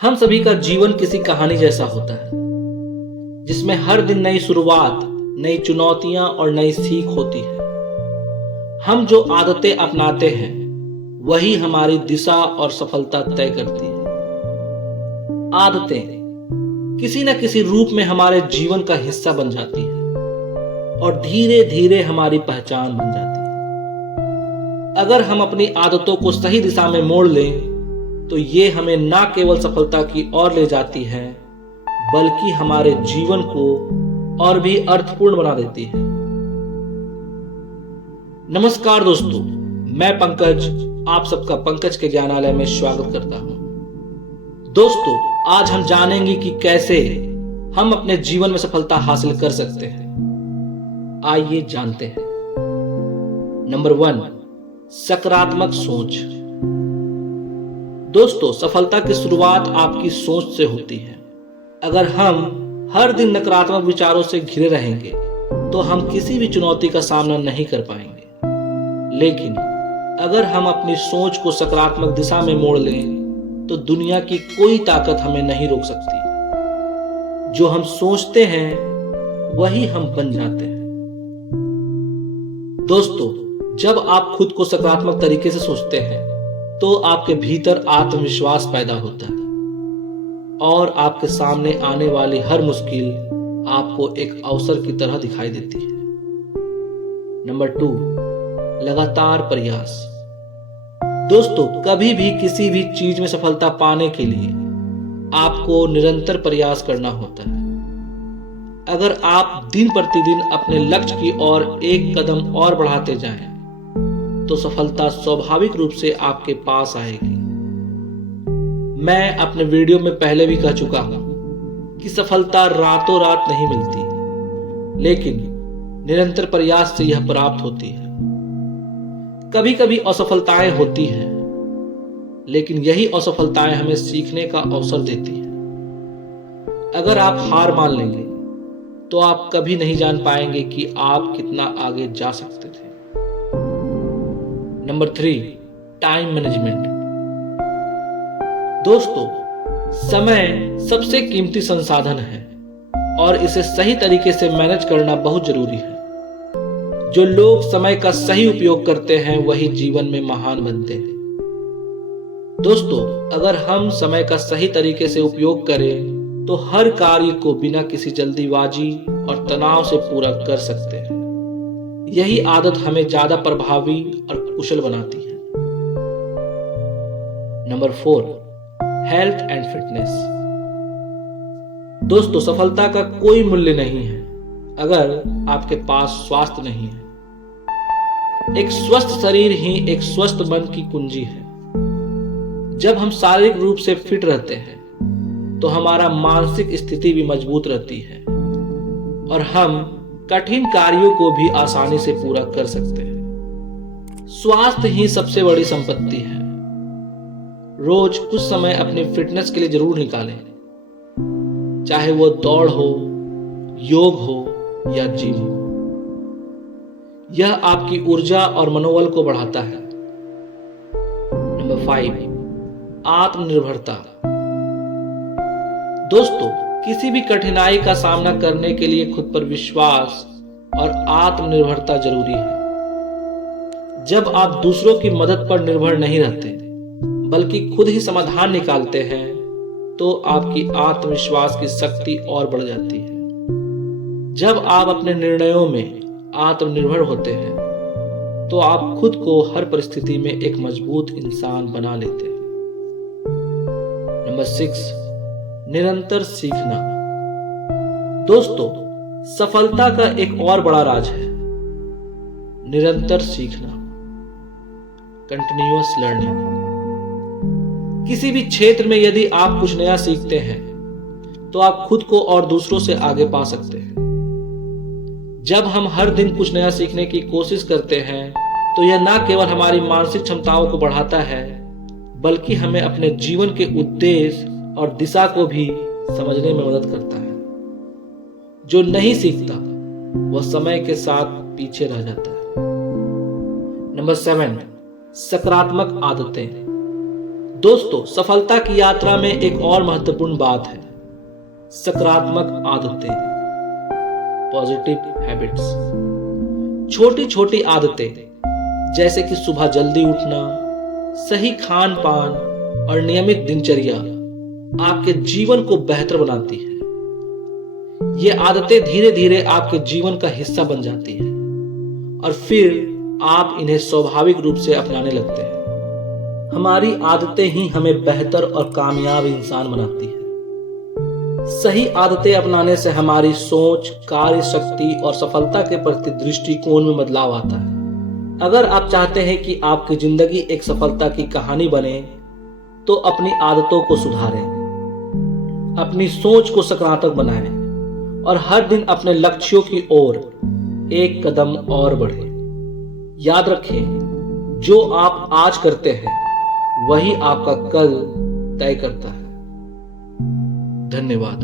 हम सभी का जीवन किसी कहानी जैसा होता है जिसमें हर दिन नई शुरुआत, नई चुनौतियां और नई सीख होती है। हम जो आदतें अपनाते हैं वही हमारी दिशा और सफलता तय करती है। आदतें किसी न किसी रूप में हमारे जीवन का हिस्सा बन जाती है और धीरे धीरे हमारी पहचान बन जाती है। अगर हम अपनी आदतों को सही दिशा में मोड़ लें तो ये हमें ना केवल सफलता की ओर ले जाती है बल्कि हमारे जीवन को और भी अर्थपूर्ण बना देती है। नमस्कार दोस्तों, मैं पंकज आप सबका पंकज के ज्ञानालय में स्वागत करता हूं। दोस्तों, आज हम जानेंगे कि कैसे हम अपने जीवन में सफलता हासिल कर सकते हैं। आइए जानते हैं। नंबर 1, सकारात्मक सोच। दोस्तों, सफलता की शुरुआत आपकी सोच से होती है। अगर हम हर दिन नकारात्मक विचारों से घिरे रहेंगे तो हम किसी भी चुनौती का सामना नहीं कर पाएंगे। लेकिन अगर हम अपनी सोच को सकारात्मक दिशा में मोड़ लें तो दुनिया की कोई ताकत हमें नहीं रोक सकती। जो हम सोचते हैं वही हम बन जाते हैं। दोस्तों, जब आप खुद को सकारात्मक तरीके से सोचते हैं तो आपके भीतर आत्मविश्वास पैदा होता है और आपके सामने आने वाली हर मुश्किल आपको एक अवसर की तरह दिखाई देती है। नंबर 2, लगातार प्रयास। दोस्तों, कभी भी किसी भी चीज में सफलता पाने के लिए आपको निरंतर प्रयास करना होता है। अगर आप दिन प्रतिदिन अपने लक्ष्य की ओर एक कदम और बढ़ाते जाएं तो सफलता स्वाभाविक रूप से आपके पास आएगी। मैं अपने वीडियो में पहले भी कह चुका हूं कि सफलता रातों रात नहीं मिलती, लेकिन निरंतर प्रयास से यह प्राप्त होती है। कभी कभी असफलताएं होती हैं, लेकिन यही असफलताएं हमें सीखने का अवसर देती हैं। अगर आप हार मान लेंगे तो आप कभी नहीं जान पाएंगे कि आप कितना आगे जा सकते थे। Number 3, time management. दोस्तों, समय सबसे कीमती संसाधन है और इसे सही तरीके से मैनेज करना बहुत जरूरी है। जो लोग समय का सही उपयोग करते हैं वही जीवन में महान बनते हैं। दोस्तों, अगर हम समय का सही तरीके से उपयोग करें तो हर कार्य को बिना किसी जल्दीबाजी और तनाव से पूरा कर सकते हैं। यही आदत हमें ज्यादा प्रभावी और कुशल बनाती है। Number 4, health and fitness. दोस्तों, सफलता का कोई मूल्य नहीं है अगर आपके पास स्वास्थ्य नहीं है। एक स्वस्थ शरीर ही एक स्वस्थ मन की कुंजी है। जब हम शारीरिक रूप से फिट रहते हैं तो हमारा मानसिक स्थिति भी मजबूत रहती है और हम कठिन कार्यों को भी आसानी से पूरा कर सकते हैं। स्वास्थ्य ही सबसे बड़ी संपत्ति है। रोज कुछ समय अपनी फिटनेस के लिए जरूर निकालें, चाहे वो दौड़ हो, योग हो या जिम हो। यह आपकी ऊर्जा और मनोबल को बढ़ाता है। नंबर 5, आत्मनिर्भरता। दोस्तों, किसी भी कठिनाई का सामना करने के लिए खुद पर विश्वास और आत्मनिर्भरता जरूरी है। जब आप दूसरों की मदद पर निर्भर नहीं रहते बल्कि खुद ही समाधान निकालते हैं तो आपकी आत्मविश्वास की शक्ति और बढ़ जाती है। जब आप अपने निर्णयों में आत्मनिर्भर होते हैं तो आप खुद को हर परिस्थिति में एक मजबूत इंसान बना लेते हैं। नंबर 6, निरंतर सीखना। दोस्तों, सफलता का एक और बड़ा राज है निरंतर सीखना, कंटिन्यूअस लर्निंग। किसी भी क्षेत्र में यदि आप कुछ नया सीखते हैं तो आप खुद को और दूसरों से आगे पा सकते हैं। जब हम हर दिन कुछ नया सीखने की कोशिश करते हैं तो यह न केवल हमारी मानसिक क्षमताओं को बढ़ाता है बल्कि हमें अपने जीवन के उद्देश्य और दिशा को भी समझने में मदद करता है। जो नहीं सीखता वह समय के साथ पीछे रह जाता है। नंबर 7, सकारात्मक आदतें। दोस्तों, सफलता की यात्रा में एक और महत्वपूर्ण बात है सकारात्मक आदतें, पॉजिटिव हैबिट्स। छोटी छोटी आदतें जैसे कि सुबह जल्दी उठना, सही खान पान और नियमित दिनचर्या आपके जीवन को बेहतर बनाती है। ये आदतें धीरे धीरे आपके जीवन का हिस्सा बन जाती है और फिर आप इन्हें स्वाभाविक रूप से अपनाने लगते हैं। हमारी आदतें ही हमें बेहतर और कामयाब इंसान बनाती है। सही आदतें अपनाने से हमारी सोच, कार्य शक्ति और सफलता के प्रति दृष्टिकोण में बदलाव आता है। अगर आप चाहते हैं कि आपकी जिंदगी एक सफलता की कहानी बने, तो अपनी आदतों को सुधारें, अपनी सोच को सकारात्मक बनाएं और हर दिन अपने लक्ष्यों की ओर एक कदम और बढ़ें। याद रखें, जो आप आज करते हैं वही आपका कल तय करता है। धन्यवाद।